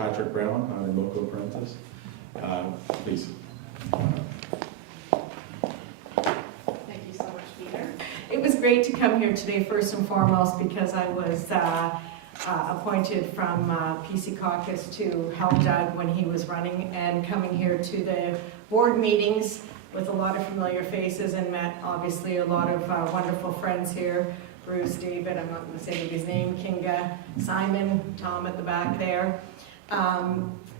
Patrick Brown on remote apprentice. Please. Thank you so much, Peter. It was great to come here today, first and foremost, because I was appointed from PC Caucus to help Doug when he was running, and coming here to the board meetings with a lot of familiar faces, and met obviously a lot of wonderful friends here. Bruce, David, I'm not going to say his name, Kinga, Simon, Tom at the back there.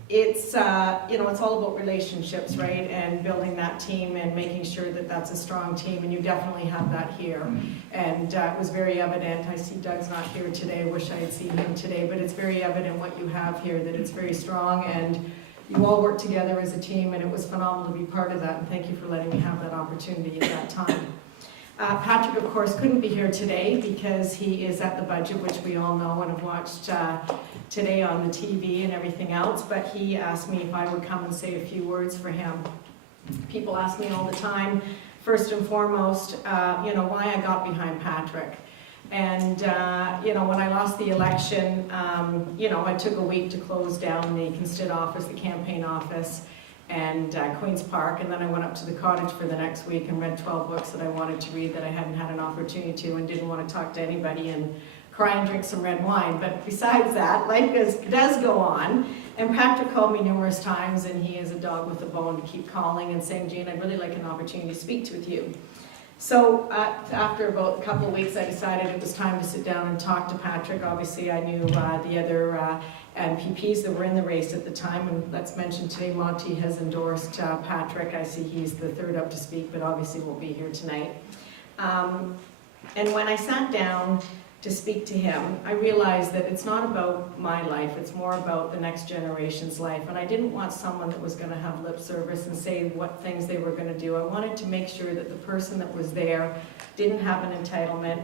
It's it's all about relationships, right? And building that team and making sure that that's a strong team, and you definitely have that here. And it was very evident. I see Doug's not here today. I wish I had seen him today, but it's very evident what you have here, that it's very strong, and you all work together as a team, and it was phenomenal to be part of that, and thank you for letting me have that opportunity at that time. Patrick, of course, couldn't be here today because he is at the budget, which we all know and have watched today on the TV and everything else, but he asked me if I would come and say a few words for him. People ask me all the time, first and foremost, why I got behind Patrick. And, when I lost the election, I took a week to close down the Constituent office, the campaign office, and Queen's Park, and then I went up to the cottage for the next week and read 12 books that I wanted to read that I hadn't had an opportunity to, and didn't want to talk to anybody and cry and drink some red wine. But besides that, life does go on, and Patrick called me numerous times, and he is a dog with a bone to keep calling and saying, Jane, I'd really like an opportunity to speak with you. So after about a couple of weeks, I decided it was time to sit down and talk to Patrick. Obviously, I knew the other MPPs that were in the race at the time, and let's mention today Monty has endorsed Patrick. I see he's the third up to speak, but obviously won't be here tonight. And when I sat down to speak to him, I realized that it's not about my life, it's more about the next generation's life. And I didn't want someone that was going to have lip service and say what things they were going to do. I wanted to make sure that the person that was there didn't have an entitlement,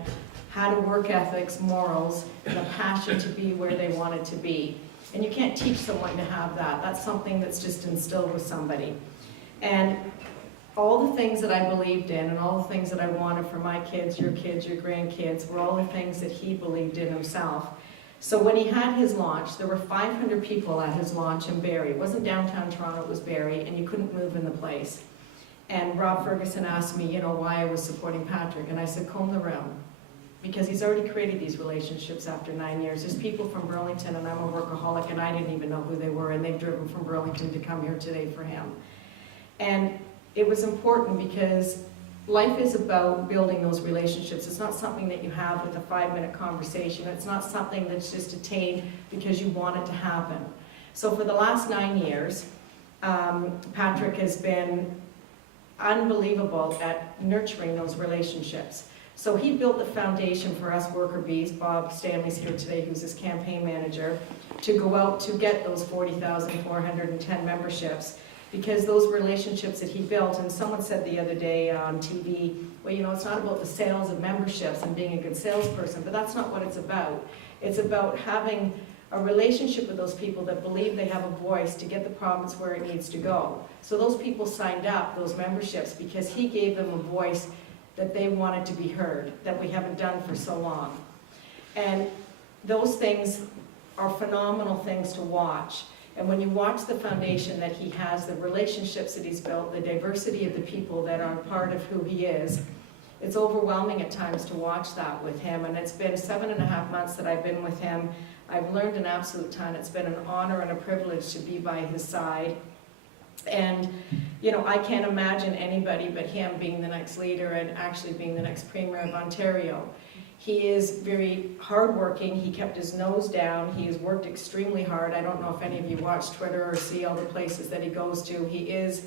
had a work ethics, morals, and a passion to be where they wanted to be. And you can't teach someone to have that. That's something that's just instilled with somebody. And all the things that I believed in and all the things that I wanted for my kids, your grandkids, were all the things that he believed in himself. So when he had his launch, there were 500 people at his launch in Barrie. It wasn't downtown Toronto, it was Barrie, and you couldn't move in the place. And Rob Ferguson asked me, why I was supporting Patrick, and I said, comb the room. Because he's already created these relationships after 9 years. There's people from Burlington, and I'm a workaholic, and I didn't even know who they were, and they've driven from Burlington to come here today for him. And it was important because life is about building those relationships. It's not something that you have with a 5-minute conversation. It's not something that's just attained because you want it to happen. So for the last 9 years, Patrick has been unbelievable at nurturing those relationships. So he built the foundation for us worker bees. Bob Stanley's here today, who's his campaign manager, to go out to get those 40,410 memberships. Because those relationships that he built, and someone said the other day on TV, well, it's not about the sales of memberships and being a good salesperson, but that's not what it's about. It's about having a relationship with those people that believe they have a voice to get the province where it needs to go. So those people signed up, those memberships, because he gave them a voice that they wanted to be heard, that we haven't done for so long. And those things are phenomenal things to watch. And when you watch the foundation that he has, the relationships that he's built, the diversity of the people that are part of who he is, it's overwhelming at times to watch that with him. And it's been 7.5 months that I've been with him. I've learned an absolute ton. It's been an honor and a privilege to be by his side. And, I can't imagine anybody but him being the next leader and actually being the next Premier of Ontario. He is very hardworking. He kept his nose down. He has worked extremely hard. I don't know if any of you watch Twitter or see all the places that he goes to. He is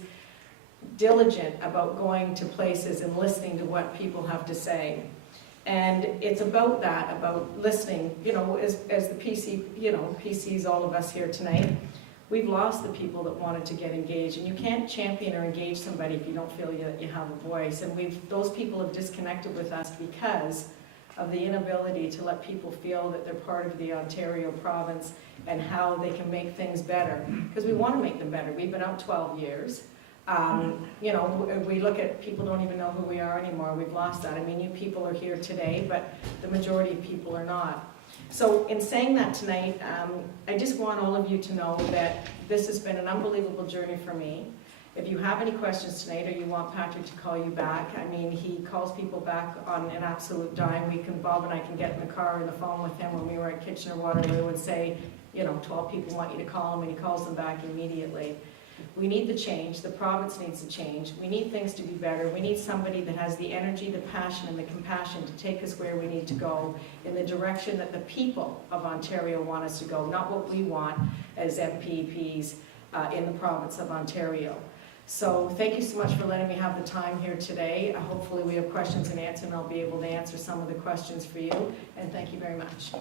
diligent about going to places and listening to what people have to say. And it's about that, about listening, as the PCs, all of us here tonight, we've lost the people that wanted to get engaged. And you can't champion or engage somebody if you don't feel that you have a voice. And those people have disconnected with us because of the inability to let people feel that they're part of the Ontario province and how they can make things better. Because we want to make them better. We've been out 12 years. We look at people don't even know who we are anymore. We've lost that. I mean, you people are here today, but the majority of people are not. So in saying that tonight, I just want all of you to know that this has been an unbelievable journey for me. If you have any questions tonight or you want Patrick to call you back, I mean, he calls people back on an absolute dime. Bob and I can get in the car or the phone with him when we were at Kitchener-Waterloo and say, you know, 12 people want you to call him, and he calls them back immediately. We need the change. The province needs to change. We need things to be better. We need somebody that has the energy, the passion, and the compassion to take us where we need to go in the direction that the people of Ontario want us to go, not what we want as MPPs in the province of Ontario. So thank you so much for letting me have the time here today. Hopefully we have questions and answers, and I'll be able to answer some of the questions for you. And thank you very much.